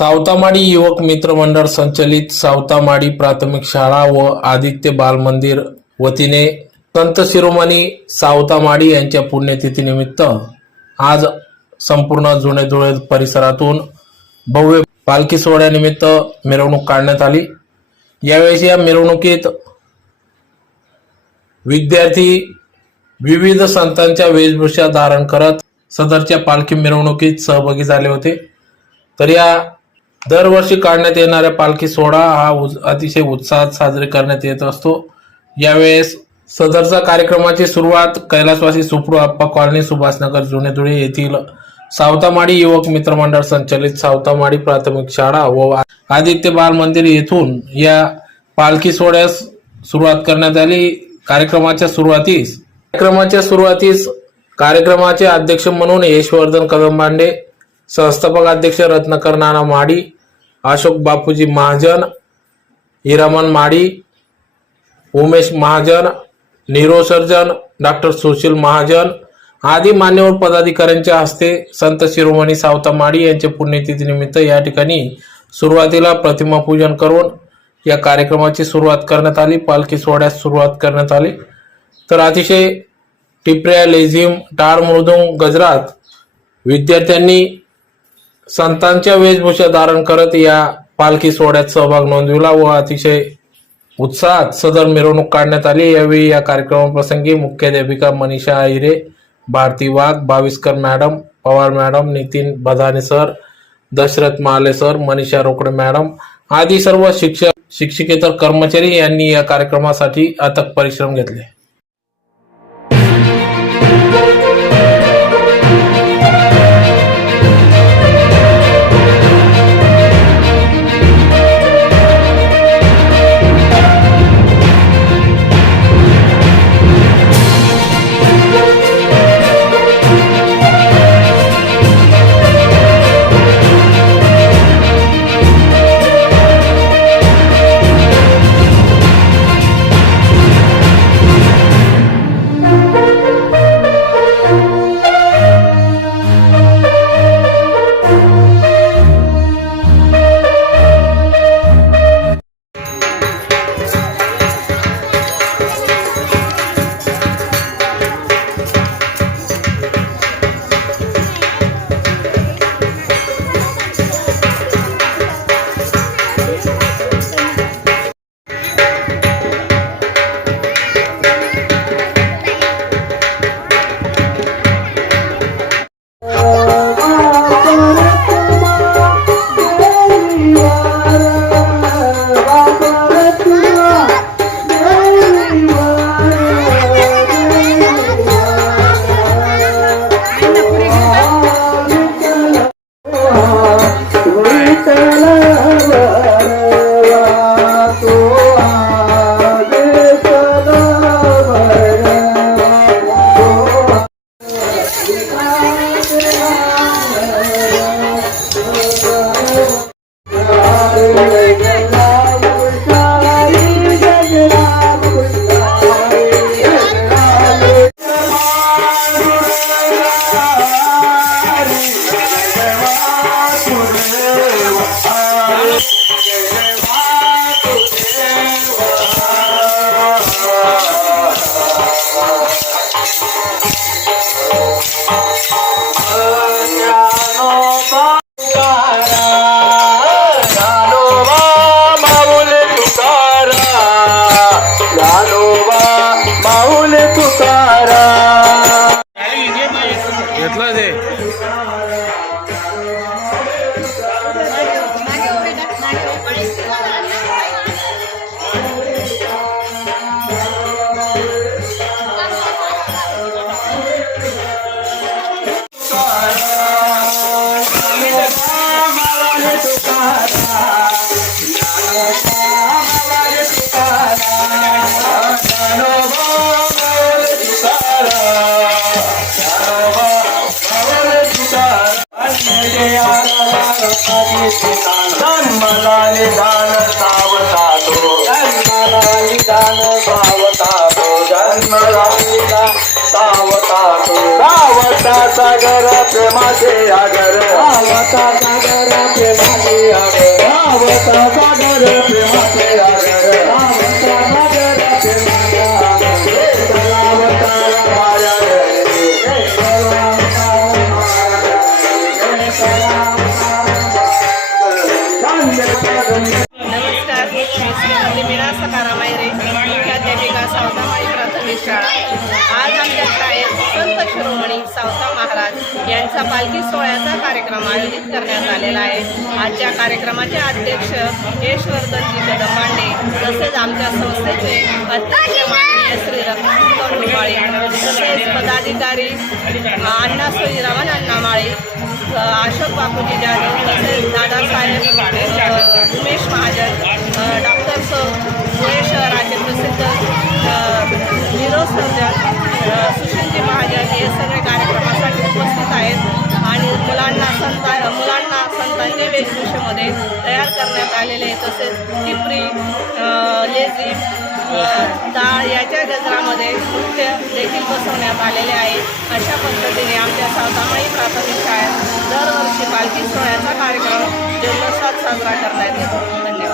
सावतामाळी युवक मित्र मंडळ संचलित सावतामाळी प्राथमिक शाळा व आदित्य बाल मंदिर वतीने संत शिरोमणी सावतामाळी यांच्या पुण्यतिथीनिमित्त आज संपूर्ण जुने धुळे परिसरातून भव्य पालखी सोहळ्यानिमित्त मिरवणूक काढण्यात आली। यावेळी या मिरवणुकीत विद्यार्थी विविध संतांच्या वेशभूषा धारण करत सदरच्या पालखी मिरवणुकीत सहभागी झाले होते। तर या दरवर्षी काढण्यात येणाऱ्या पालखी सोहळा हा अतिशय उत्साहात साजरे करण्यात येत असतो। यावेळेस सदरचा कार्यक्रमाची सुरुवात कैलासवासी सुपडू आप्पा कॉलनी सुभाषनगर जुने धुळे येथील सावतामाळी युवक मित्र मंडळ संचलित सावतामाळी प्राथमिक शाळा व आदित्य बाल मंदिर येथून या पालखी सोहळ्यास सुरुवात करण्यात आली। कार्यक्रमाच्या सुरुवातीस कार्यक्रमाचे अध्यक्ष म्हणून यशवर्धन कदमबांडे, संस्थापक अध्यक्ष रत्नाकर नाना माडी, Ashok Bapuji Mahajan, Hiraman Madi, Umesh Mahajan, neurosurgeon, doctor Sushil Mahajan आदी मान्यवर पदाधिकाऱ्यांच्या हस्ते संत शिरोमणी सावतामाळी यांच्या पुण्यतिथीनिमित्त या ठिकाणी सुरुवातीला प्रतिमा पूजन करून या कार्यक्रमाची सुरुवात करण्यात आली। पालखी सोहळ्यास सुरुवात करण्यात आली। तर अतिशय टिपऱ्या, लेझिम, टाळ मृदुंग गजरात विद्यार्थ्यांनी संतांच्या वेशभूषा धारण करत या पालखी सोहळ्यात सहभाग नोंदविला व अतिशय उत्साहात सदर मिरवणूक काढण्यात आली। यावेळी या कार्यक्रमाप्रसंगी मुख्याध्यापिका मनीषा आहिरे, भारती वाघ, भाविस्कर मॅडम, पवार मॅडम, नितीन बधाने सर, दशरथ माले सर, मनीषा रोकडे मॅडम आदी सर्व शिक्षक शिक्षिकेतर कर्मचारी यांनी या कार्यक्रमासाठी अथक परिश्रम घेतले। जन्मला निदान सावता तो, जन्मला निदान सावता तो, जन्मला निदान सावता तो, सावता सागर प्रेमाचे आगर, सावता सागर प्रेमाचे रामचा सागर प्रेमाचे आगर रामचा सागर प्रेमाचे आगर अवतार माया रे अवतार माया नमस्कार, मी श्रीमती मीना सखाराम आयरे, मुख्याध्यापिका सावतामाळी प्राथमिक शाळा. आज आमच्या शाळेत संत शिरोमणी सावता महाराज यांचा पालखी सोहळ्याचा कार्यक्रम आयोजित करण्यात आलेला आहे. आजच्या कार्यक्रमाचे अध्यक्ष यशवर्धनजी कदमबांडे तसेच आमच्या संस्थेचे अध्यक्ष माननीय श्री रत्नाकर माळे तसेच पदाधिकारी अण्णासोई रमण अण्णा माळे, अशोक बापूजी जाधव तसेच दादासाहेब उमेश महाजन, डॉक्टर पुणे शहराचे प्रसिद्ध न्यूरोसर्जन सुशीलजी महाजन हे सगळे कार्यक्रमासाठी उपस्थित आहेत. आणि मुलांना संतांच्या वेशभूषेमध्ये तयार करण्यात आलेले तसेच टिपरी, लेझिम, टाळ याच्या गजरामध्ये नृत्य देखील बसवण्यात आलेले आहे. अशा पद्धतीने आमच्या सावतामाळी प्राथमिक शाळेत दरवर्षी पालखी सोहळ्याचा कार्यक्रम जल्लोषात साजरा करण्यात येतो. धन्यवाद.